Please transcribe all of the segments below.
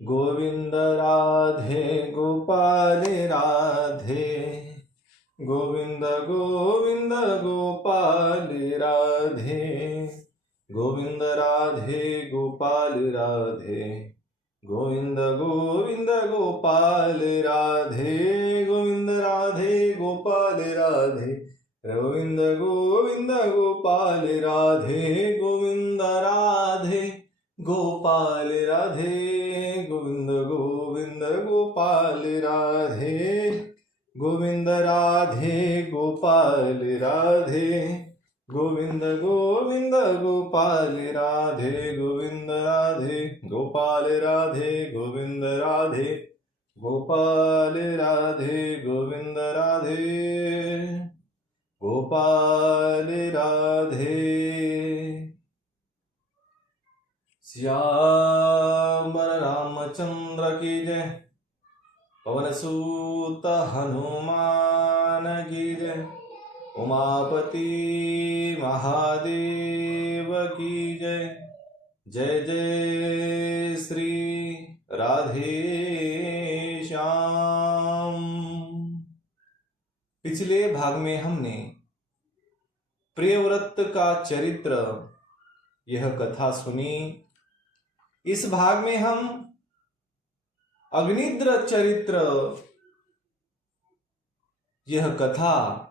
गोविंद राधे गोपाल राधे, गोविंद गोविंद गोपाल राधे, गोविंद राधे गोपाल राधे, गोविंद गोविंद गोपाल राधे, गोविंद राधे गोपाल राधे, गोविंद गोविंद गोपाल राधे, गोविंद राधे गोपाल राधे, गोविंद गोविंद गोपाल राधे, गोविंद राधे गोपाल राधे, गोविंद गोविंद गोपाल राधे, गोविंद राधे गोपाल राधे, गोविंद राधे गोपाल राधे, गोविंद राधे गोपाल राधे। श्याम रामचंद्र की जय, पवन सूत हनुमान की जय, उमापति महादेव की जय। जय जय श्री राधे श्याम। पिछले भाग में हमने प्रियव्रत का चरित्र, यह कथा सुनी। इस भाग में हम अग्निद्र चरित्र, यह कथा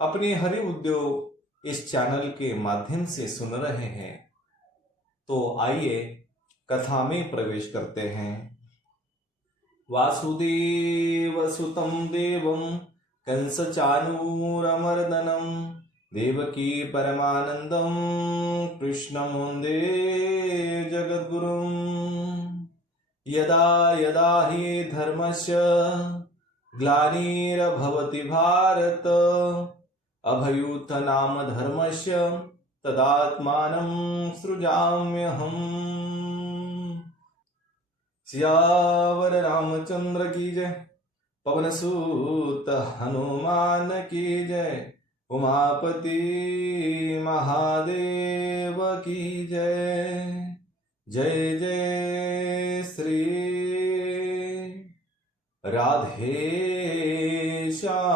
अपने हरि उद्योग इस चैनल के माध्यम से सुन रहे हैं। तो आइए कथा में प्रवेश करते हैं। वासुदेव सुतं देवं कंस चाणूरमर्दनम देवकी परमानंदम कृष्णं वन्दे जगद्गुरुं। यदा यदा हि धर्मस्य ग्लानिर्भवति भारत, अभयूत्थनाम धर्मस्य तदात्मानं सृजाम्यहम्। सियावर रामचंद्र की जय, पवन सूत हनुमान की जय, उमापति महादेव की जय। जय जय श्री राधे श्याम।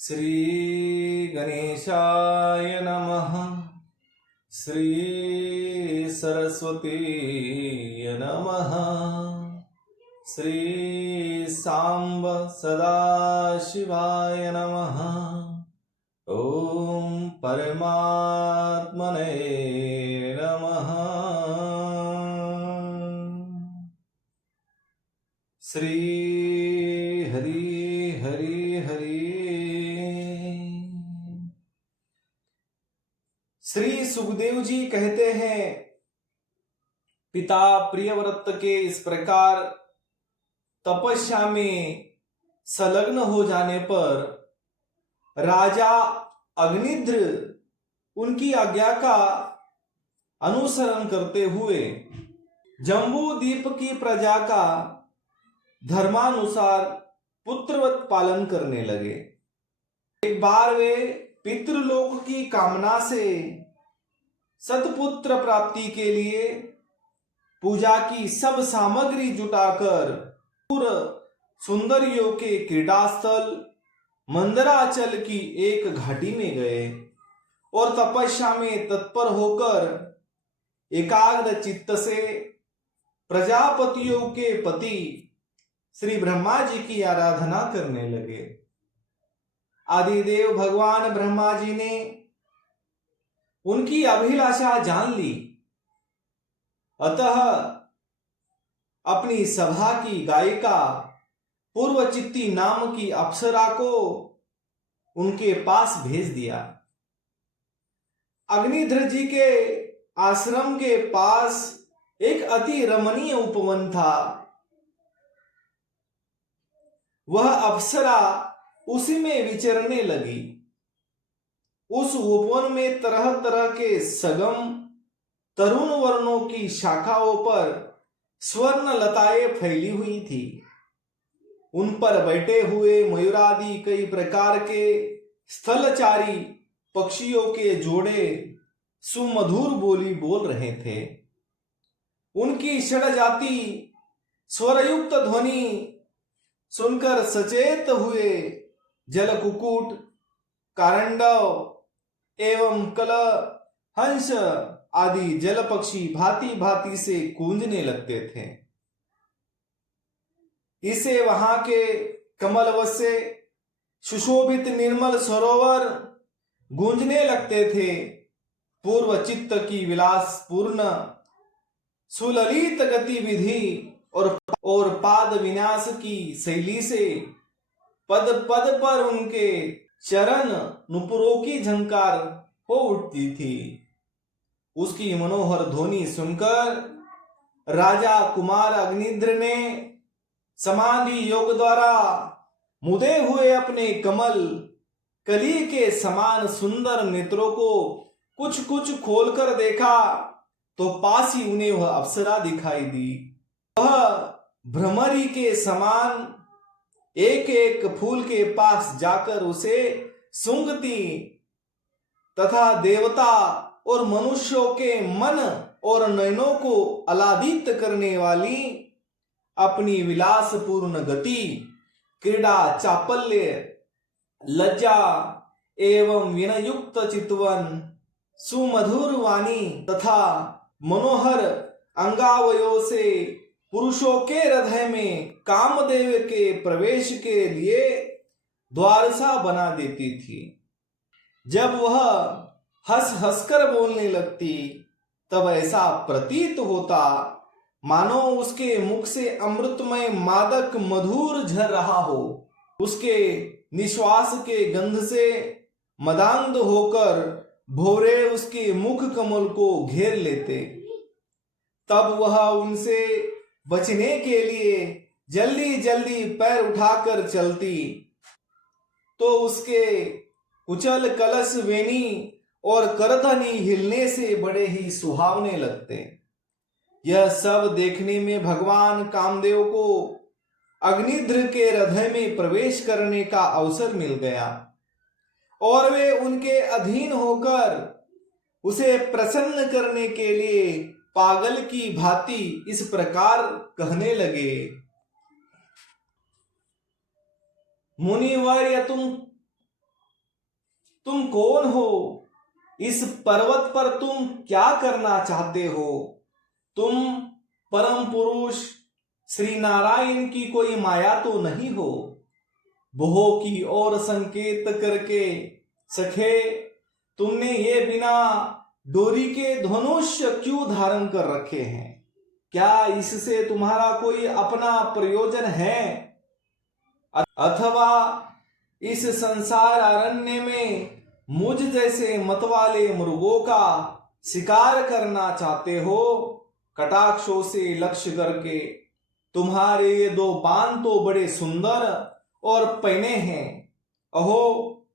श्री गणेशाय नमः, श्री सरस्वती नमः, श्री सांब सदाशिवाय नमः। ओम परमात्मने नमः। श्री हरि हरि हरि। श्री सुखदेव जी कहते हैं, पिता प्रियव्रत के इस प्रकार तपस्या में संलग्न हो जाने पर राजा अग्निद्र उनकी आज्ञा का अनुसरण करते हुए जम्बूद्वीप की प्रजा का धर्मानुसार पुत्रवत पालन करने लगे। एक बार वे पितृलोक की कामना से सतपुत्र प्राप्ति के लिए पूजा की सब सामग्री जुटाकर सुंदरियों के क्रीडास्थल मंदराचल की एक घाटी में गए और तपस्या में तत्पर होकर एकाग्र चित्त से प्रजापतियों के पति श्री ब्रह्मा जी की आराधना करने लगे। आदिदेव भगवान ब्रह्मा जी ने उनकी अभिलाषा जान ली, अतः अपनी सभा की गायिका पूर्वचित्ती नाम की अप्सरा को उनके पास भेज दिया। अग्निध्र जी के आश्रम के पास एक अति रमणीय उपवन था। वह अप्सरा उसी में विचरने लगी। उस उपवन में तरह तरह के सगम तरुण वर्णों की शाखाओं पर स्वर्ण लताएं फैली हुई थी। उन पर बैठे हुए मयूरादि कई प्रकार के स्थलचारी पक्षियों के जोड़े सुमधुर बोली बोल रहे थे। उनकी षड्जाति स्वरयुक्त ध्वनि सुनकर सचेत हुए जलकुक्कुट, कारंडव एवं कलहंस आदि जल पक्षी भांति भांति से गूंजने लगते थे। इसे वहां के कमलवत से सुशोभित निर्मल सरोवर गूंजने लगते थे। पूर्व चित्त की विलास पूर्ण सुललित गतिविधि और पाद विन्यास की शैली से पद पद पर उनके चरण नुपुरों की झंकार हो उठती थी। उसकी मनोहर ध्वनि सुनकर राजा कुमार अग्निध्र ने समाधि योग द्वारा मुदे हुए अपने कमल कली के समान सुंदर नेत्रों को कुछ कुछ खोलकर देखा तो पास ही उन्हें वह अप्सरा दिखाई दी। वह भ्रमरी के समान एक एक फूल के पास जाकर उसे सूंघती तथा देवता और मनुष्यों के मन और नयनों को आह्लादित करने वाली अपनी विलासपूर्ण गति, क्रीड़ा, चापल्य, लज्जा एवं विनयुक्त चितवन, सुमधुर वाणी तथा मनोहर अंगावयों से पुरुषों के हृदय में कामदेव के प्रवेश के लिए द्वारसा बना देती थी। जब वह हंस हंसकर बोलने लगती तब ऐसा प्रतीत होता मानो उसके मुख से अमृतमय मादक मधुर झर रहा हो। उसके निश्वास के गंध से मदांध होकर भौरे उसके मुख कमल को घेर लेते। तब वह उनसे बचने के लिए जल्दी जल्दी पैर उठाकर चलती तो उसके कुचल कलश वेणी और करधनी हिलने से बड़े ही सुहावने लगते। यह सब देखने में भगवान कामदेव को अग्निध्र के हृदय में प्रवेश करने का अवसर मिल गया और वे उनके अधीन होकर उसे प्रसन्न करने के लिए पागल की भांति इस प्रकार कहने लगे। मुनिवर्य, तुम कौन हो? इस पर्वत पर तुम क्या करना चाहते हो? तुम परम पुरुष श्री नारायण की कोई माया तो नहीं हो? भोह की ओर संकेत करके सखे, तुमने ये बिना डोरी के धनुष क्यों धारण कर रखे हैं? क्या इससे तुम्हारा कोई अपना प्रयोजन है अथवा इस संसार अरण्य में मुझ जैसे मतवाले मृगों का शिकार करना चाहते हो? कटाक्षों से लक्ष्य करके तुम्हारे ये दो बाण तो बड़े सुंदर और पैने हैं। अहो,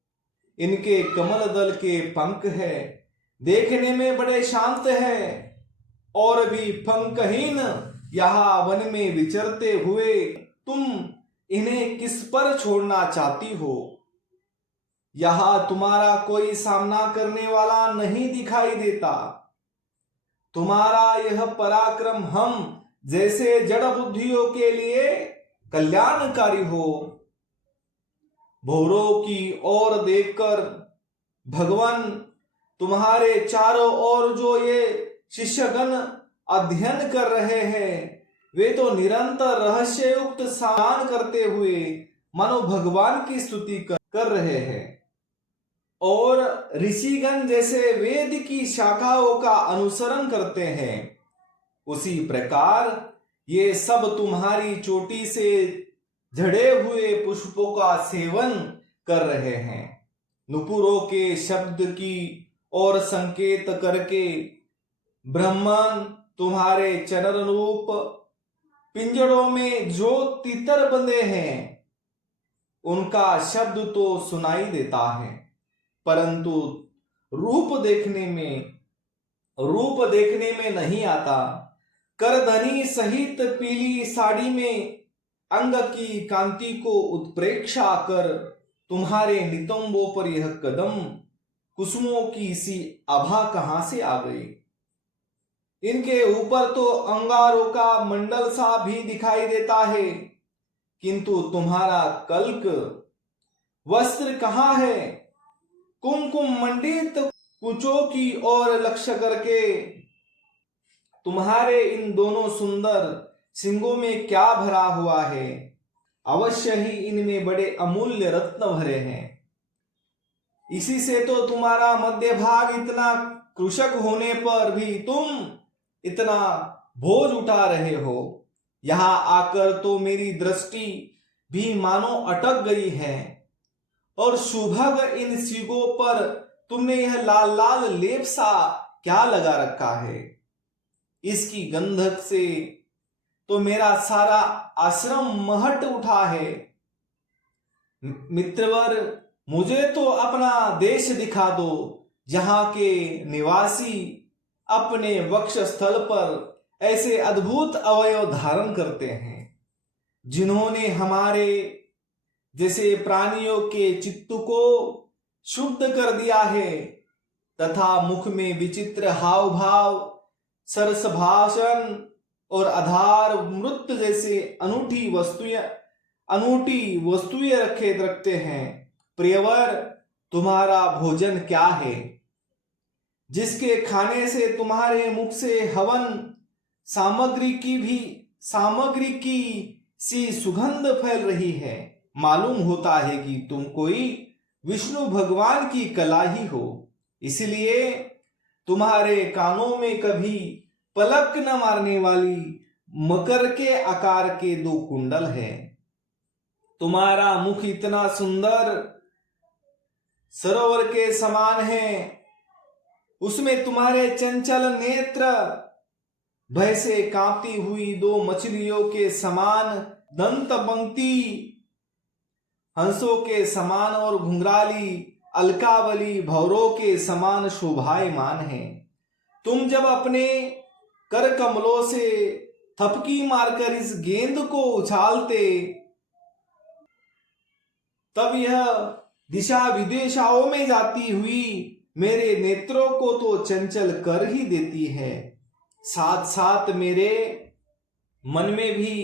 इनके कमल दल के पंख है, देखने में बड़े शांत है और भी पंखहीन यहाँ वन में विचरते हुए तुम इन्हें किस पर छोड़ना चाहती हो? यहाँ तुम्हारा कोई सामना करने वाला नहीं दिखाई देता। तुम्हारा यह पराक्रम हम जैसे जड़ बुद्धियों के लिए कल्याणकारी हो। भौरों की ओर देखकर भगवान तुम्हारे चारों ओर जो ये शिष्यगण अध्ययन कर रहे हैं वे तो निरंतर रहस्ययुक्त स्नान करते हुए मानो भगवान की स्तुति कर रहे हैं और ऋषिगण जैसे वेद की शाखाओं का अनुसरण करते हैं, उसी प्रकार ये सब तुम्हारी चोटी से झड़े हुए पुष्पों का सेवन कर रहे हैं। नुपुरों के शब्द की और संकेत करके ब्रह्मन तुम्हारे चरण रूप पिंजड़ों में जो तीतर बंधे हैं उनका शब्द तो सुनाई देता है, परंतु रूप देखने में नहीं आता। करधनी सहित पीली साड़ी में अंग की कांति को उत्प्रेक्षा कर तुम्हारे नितंबों पर यह कदम कुसुमों की सी आभा कहां से आ गई। इनके ऊपर तो अंगारों का मंडल सा भी दिखाई देता है, किंतु तुम्हारा कल्क वस्त्र कहाँ है। कुमकुम मंडित कुचों की ओर लक्ष्य करके तुम्हारे इन दोनों सुंदर सिंगों में क्या भरा हुआ है। अवश्य ही इनमें बड़े अमूल्य रत्न भरे हैं। इसी से तो तुम्हारा मध्य भाग इतना कृशक होने पर भी तुम इतना बोझ उठा रहे हो। यहां आकर तो मेरी दृष्टि भी मानो अटक गई है। और सुभग इन सिगों पर तुमने यह लाल लाल लेप सा क्या लगा रखा है। इसकी गंधक से तो मेरा सारा आश्रम महट उठा है। मित्रवर, मुझे तो अपना देश दिखा दो, जहां के निवासी अपने वक्ष स्थल पर ऐसे अद्भुत अवयव धारण करते हैं, जिन्होंने हमारे जैसे प्राणियों के चित्त को शुद्ध कर दिया है, तथा मुख में विचित्र हाव भाव, सरस भाषण और आधार मृत जैसे अनूठी वस्तुएं रखते हैं। प्रियवर, तुम्हारा भोजन क्या है, जिसके खाने से तुम्हारे मुख से हवन सामग्री की सी सुगंध फैल रही है। मालूम होता है कि तुम कोई विष्णु भगवान की कला ही हो, इसलिए तुम्हारे कानों में कभी पलक न मारने वाली मकर के आकार के 2 कुंडल है। तुम्हारा मुख इतना सुंदर सरोवर के समान है, उसमें तुम्हारे चंचल नेत्र भय से कांपती हुई 2 मछलियों के समान, दंत पंक्ति हंसों के समान और घुंघराली अलकावली भौरों के समान शोभायमान है। तुम जब अपने कर कमलों से थपकी मारकर इस गेंद को उछालते, तब यह दिशा विदेशाओं में जाती हुई मेरे नेत्रों को तो चंचल कर ही देती है, साथ साथ मेरे मन में भी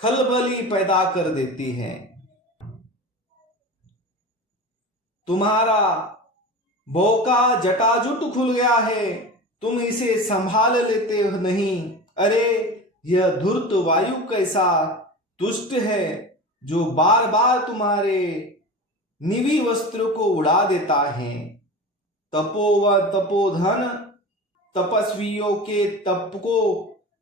खलबली पैदा कर देती है। तुम्हारा बोका जटाजुट खुल गया है, तुम इसे संभाल लेते हो नहीं। अरे, यह धूर्त वायु कैसा दुष्ट है, जो बार बार तुम्हारे निवी वस्त्र को उड़ा देता है। तपो व तपोधन तपस्वियों के तप को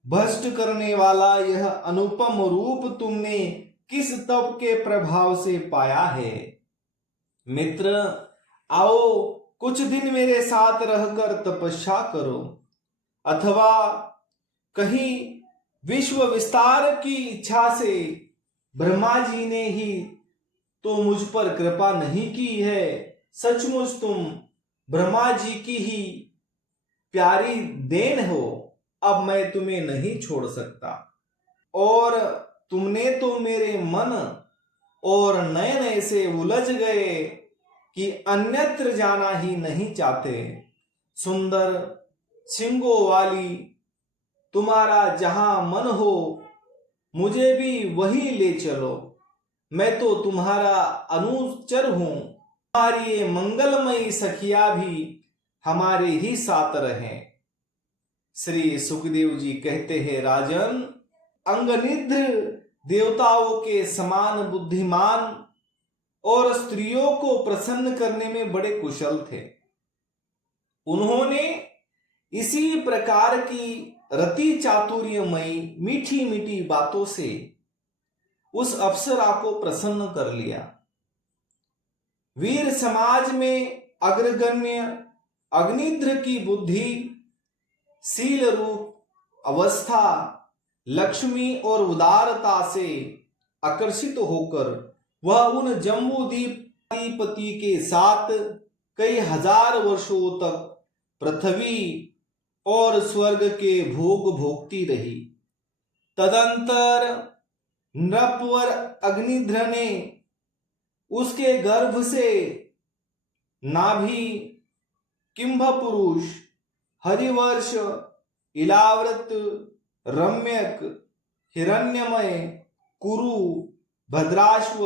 भ्रष्ट करने वाला यह अनुपम रूप तुमने किस तप के प्रभाव से पाया है। मित्र, आओ कुछ दिन मेरे साथ रहकर तपस्या करो, अथवा कहीं विश्व विस्तार की इच्छा से ब्रह्मा जी ने ही तो मुझ पर कृपा नहीं की है। सचमुच तुम ब्रह्मा जी की ही प्यारी देन हो। अब मैं तुम्हें नहीं छोड़ सकता, और तुमने तो मेरे मन और नयन ऐसे उलझ गए कि अन्यत्र जाना ही नहीं चाहते। सुंदर सिंगों वाली तुम्हारा जहां मन हो, मुझे भी वही ले चलो। मैं तो तुम्हारा अनुचर हूं। तुम्हारी ये मंगलमयी सखिया भी हमारे ही साथ रहें। श्री सुखदेव जी कहते हैं, राजन, अंगनिद्र देवताओं के समान बुद्धिमान और स्त्रियों को प्रसन्न करने में बड़े कुशल थे। उन्होंने इसी प्रकार की रति चातुर्यमयी मीठी मीठी बातों से उस अप्सरा को प्रसन्न कर लिया। वीर समाज में अग्रगण्य अग्निध्र की बुद्धि, शील रूप अवस्था, लक्ष्मी और उदारता से आकर्षित होकर वह उन जम्बूद्वीपति के साथ कई हजार वर्षों तक पृथ्वी और स्वर्ग के भोग भोगती रही। तदंतर नृपवर अग्निध्र ने उसके गर्भ से नाभि किंभ पुरुष, हरिवर्ष, इलाव्रत, रम्यक, हिरण्यमय, कुरु, भद्राश्व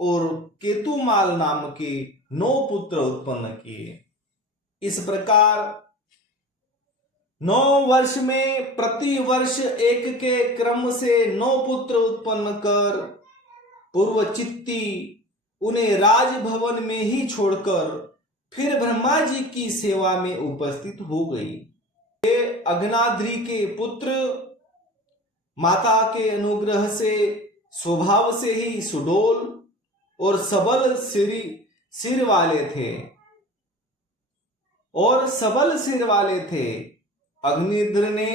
और केतुमाल नाम के 9 पुत्र उत्पन्न किए। इस प्रकार 9 वर्ष में प्रति वर्ष एक के क्रम से 9 पुत्र उत्पन्न कर पूर्वचित्ती उन्हें राजभवन में ही छोड़कर फिर ब्रह्मा जी की सेवा में उपस्थित हो गई। वे अग्नाद्रि के पुत्र, माता के अनुग्रह से स्वभाव से ही सुडोल और सबल सिर वाले थे। अग्निद्र ने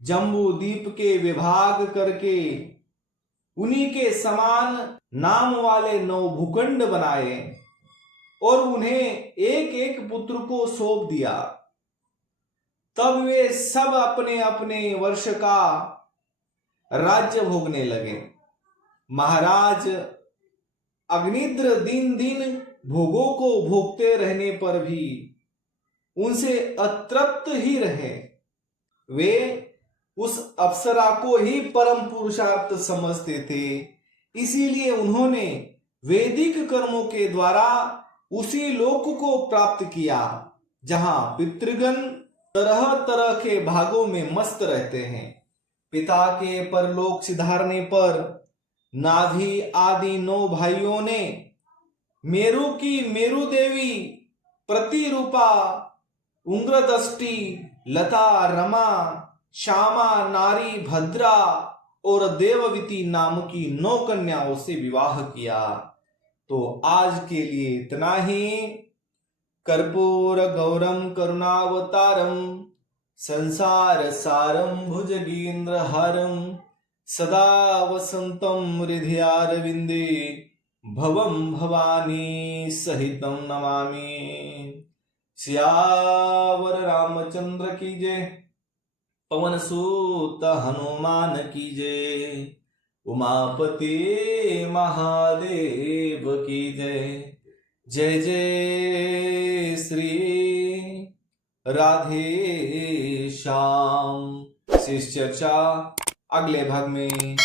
जम्बू द्वीप के विभाग करके उन्हीं के समान नाम वाले 9 भूखंड बनाए और उन्हें एक एक पुत्र को सौंप दिया। तब वे सब अपने अपने वर्ष का राज्य भोगने लगे। महाराज अग्निद्र दिन दिन भोगों को भोगते रहने पर भी उनसे अतृप्त ही रहे। वे उस अप्सरा को ही परम पुरुषार्थ समझते थे, इसीलिए उन्होंने वैदिक कर्मों के द्वारा उसी लोक को प्राप्त किया जहां पितृगण तरह तरह के भागों में मस्त रहते हैं। पिता के परलोक सिधारने पर नाभि आदि 9 भाइयों ने मेरु की मेरु देवी, प्रतिरूपा, उग्रदष्टि, लता, रमा, श्यामा, नारी, भद्रा और देववीति नाम की 9 कन्याओं से विवाह किया। तो आज के लिए इतना ही। कर्पूर गौरम करुणावतारम संसार सारम भुजगेंद्र हारम सदा वसंतम हृदयारविंदे भवम भवानी सहितम नमामि। सियावर रामचंद्र की जय, पवन सूत हनुमान की जय, उमापति महादेव की जय। जय जय श्री राधे श्याम। शेष चर्चा अगले भाग में